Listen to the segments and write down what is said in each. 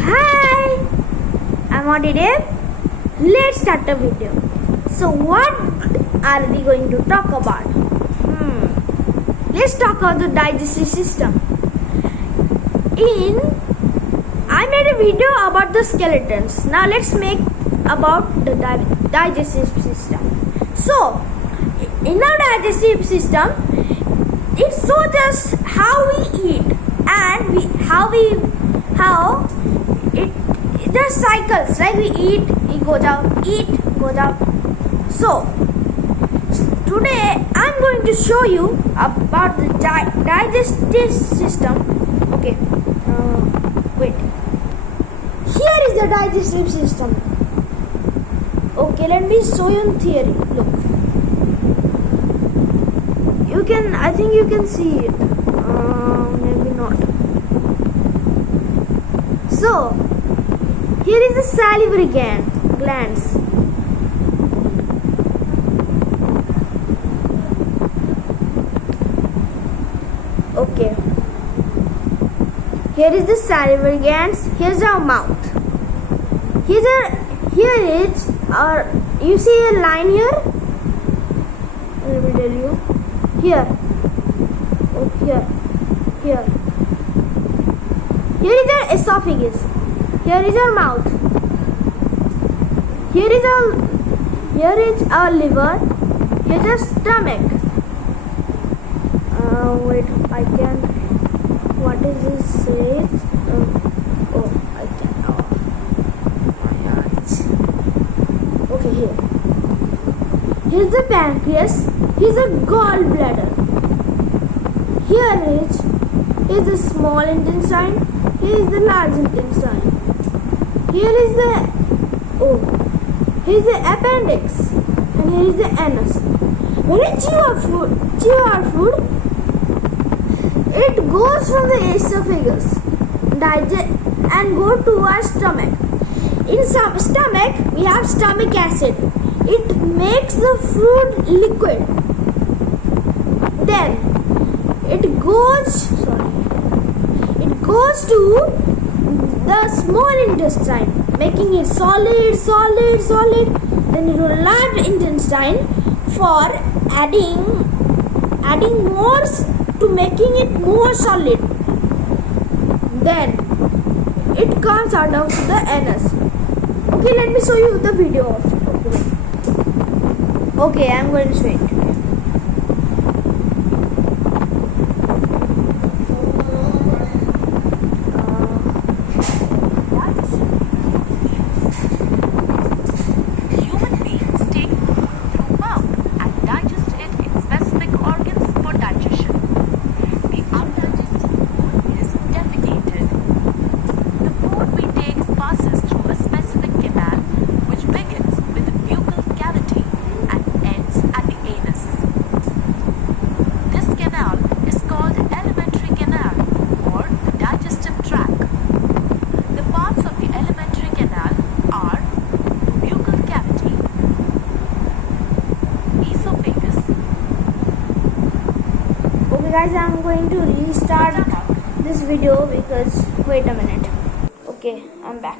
Hi, I'm auditive. Let's start the video. So what are we going to talk about? Let's talk about the digestive system. I made a video about the skeletons. Now let's make about the digestive system. So in our digestive system, it shows us how we eat and how it the cycles, like we eat, it goes out, eat, goes out. So today I'm going to show you about the digestive system. Okay, wait. Here is the digestive system. Okay, let me show you in theory. Look, I think you can see it. Maybe not. So here is the salivary glands. Okay. Here is the salivary glands. Here's our mouth. Here is our. You see a line here? Let me tell you. Here. Oh, here. Here is our esophagus. Here is our mouth. Here is our liver. Here is our stomach. Wait, I can. What is this says? I can. My eyes. Okay, here. Here's the pancreas. Here's a gallbladder. Here is the small intestine. Here is the large intestine. Here is the appendix, and here is the anus. When we chew our food, it goes from the esophagus, and go to our stomach. In some stomach, we have stomach acid. It makes the food liquid. Then it goes to the small intestine, making it solid. Then it will large intestine for adding more to making it more solid. Then it comes out of the anus. Okay, let me show you the video of it. Okay, I'm going to show it. Guys, I'm going to restart this video because wait a minute. Okay, I'm back.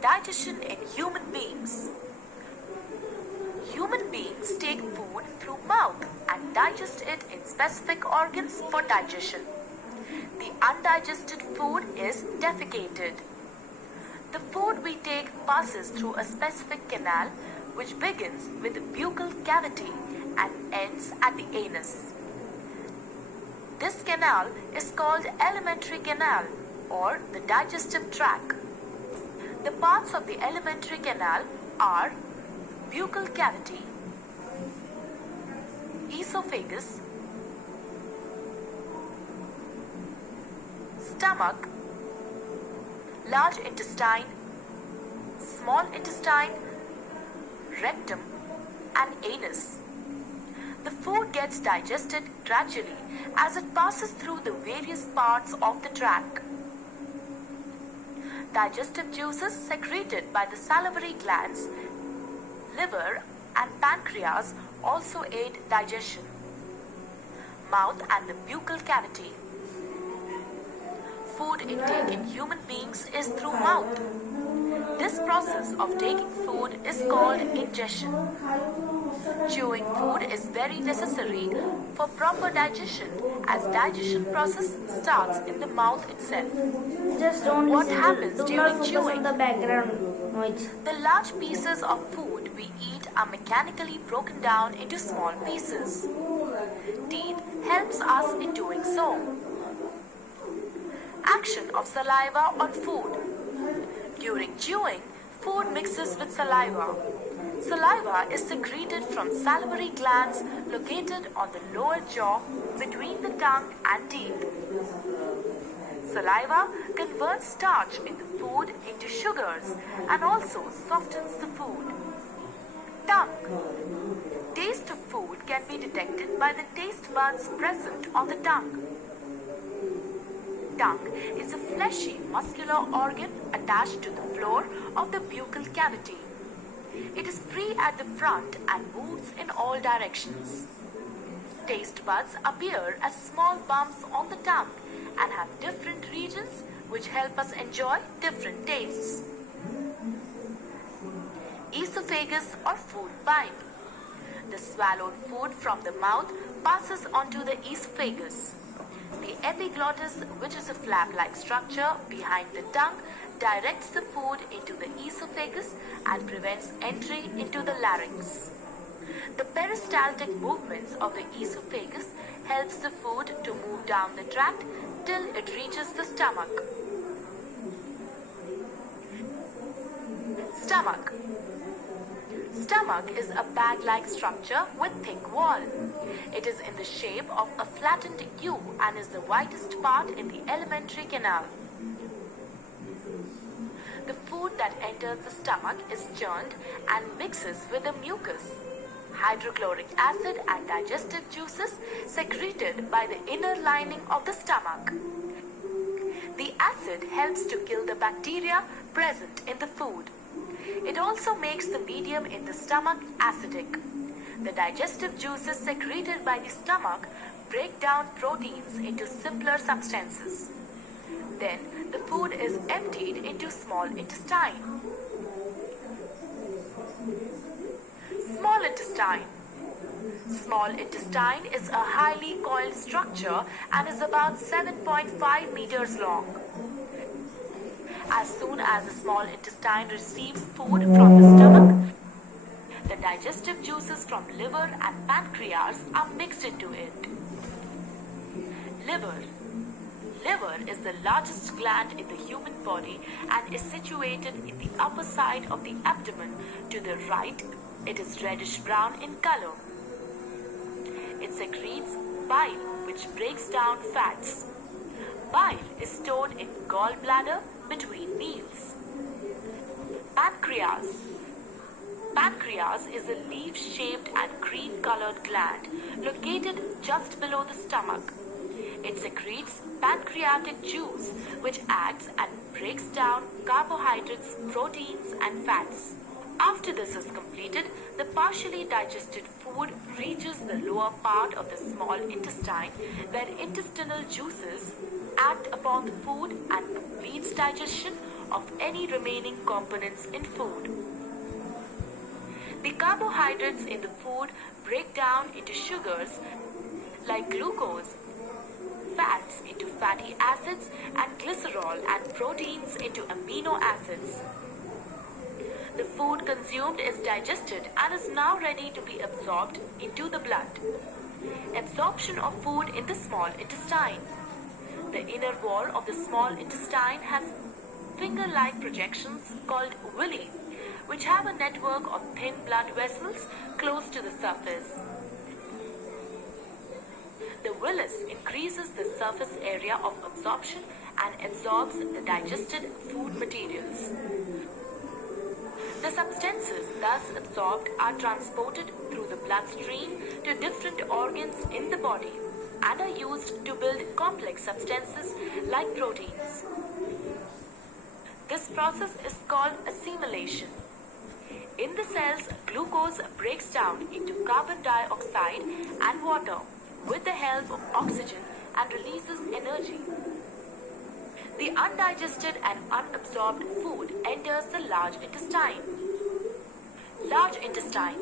Digestion in human beings. Human beings take food through mouth and digest it in specific organs for digestion. The undigested food is defecated. The food we take passes through a specific canal which begins with the buccal cavity and ends at the anus. This canal is called alimentary canal or the digestive tract. The parts of the alimentary canal are buccal cavity, esophagus, stomach, large intestine, small intestine, rectum, and anus. The food gets digested gradually as it passes through the various parts of the tract. Digestive juices secreted by the salivary glands, liver, and pancreas also aid digestion. mouth and the buccal cavity. Food intake in human beings is through mouth. This process of taking food is called ingestion. Chewing food is very necessary for proper digestion, as digestion process starts in the mouth itself. Just don't What listen happens to, do during not focus chewing? on the background noise. The large pieces of food we eat are mechanically broken down into small pieces. Teeth helps us in doing so. Action of saliva on food. During chewing, food mixes with saliva. Saliva is secreted from salivary glands located on the lower jaw between the tongue and teeth. Saliva converts starch in the food into sugars and also softens the food. Tongue. Taste of food can be detected by the taste buds present on the tongue. Tongue is a fleshy muscular organ attached to the floor of the buccal cavity. It is free at the front and moves in all directions. Taste buds appear as small bumps on the tongue and have different regions which help us enjoy different tastes. Esophagus or food pipe. The swallowed food from the mouth passes onto the esophagus. The epiglottis, which is a flap-like structure behind the tongue, directs the food into the esophagus and prevents entry into the larynx. The peristaltic movements of the esophagus helps the food to move down the tract till it reaches the stomach. Stomach. Stomach is a bag-like structure with thick wall. It is in the shape of a flattened U and is the widest part in the alimentary canal. The food that enters the stomach is churned and mixes with the mucus, hydrochloric acid and digestive juices secreted by the inner lining of the stomach. The acid helps to kill the bacteria present in the food. It also makes the medium in the stomach acidic. The digestive juices secreted by the stomach break down proteins into simpler substances. Then the food is emptied into small intestine. Small intestine. Small intestine is a highly coiled structure and is about 7.5 meters long. As soon as the small intestine receives food from the stomach, the digestive juices from liver and pancreas are mixed into it. Liver. Liver is the largest gland in the human body and is situated in the upper side of the abdomen. To the right, it is reddish brown in color. It secretes bile, which breaks down fats. Bile is stored in gallbladder between meals. Pancreas. Pancreas is a leaf-shaped and cream-colored gland located just below the stomach. It secretes pancreatic juice, which acts and breaks down carbohydrates, proteins, and fats. After this is completed, the partially digested food reaches the lower part of the small intestine, where intestinal juices act upon the food and completes digestion of any remaining components in food. The carbohydrates in the food break down into sugars like glucose, fats into fatty acids, and glycerol, and proteins into amino acids. The food consumed is digested and is now ready to be absorbed into the blood. Absorption of food in the small intestine. The inner wall of the small intestine has finger-like projections called villi, which have a network of thin blood vessels close to the surface. The villus increases the surface area of absorption and absorbs the digested food materials. The substances thus absorbed are transported through the bloodstream to different organs in the body and are used to build complex substances like proteins. This process is called assimilation. In the cells, glucose breaks down into carbon dioxide and water. with the help of oxygen and releases energy. The undigested and unabsorbed food enters the large intestine. Large intestine.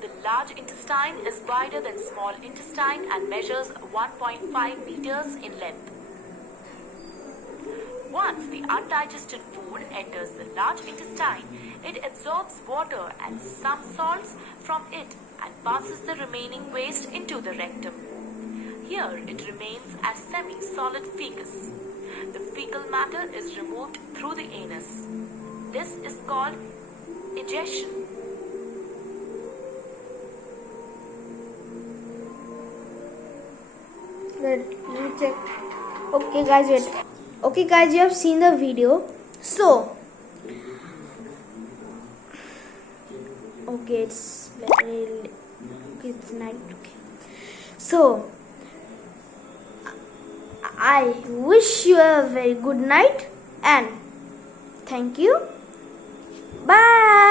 The large intestine is wider than small intestine and measures 1.5 meters in length. Once the undigested food enters the large intestine, it absorbs water and some salts from it and passes the remaining waste into the rectum. Here it remains as semi-solid fecus. The fecal matter is removed through the anus. This is called egestion. Let me check. Okay guys, wait. Okay guys, you have seen the video. So okay, it's night. Okay. So I wish you a very good night and thank you. Bye.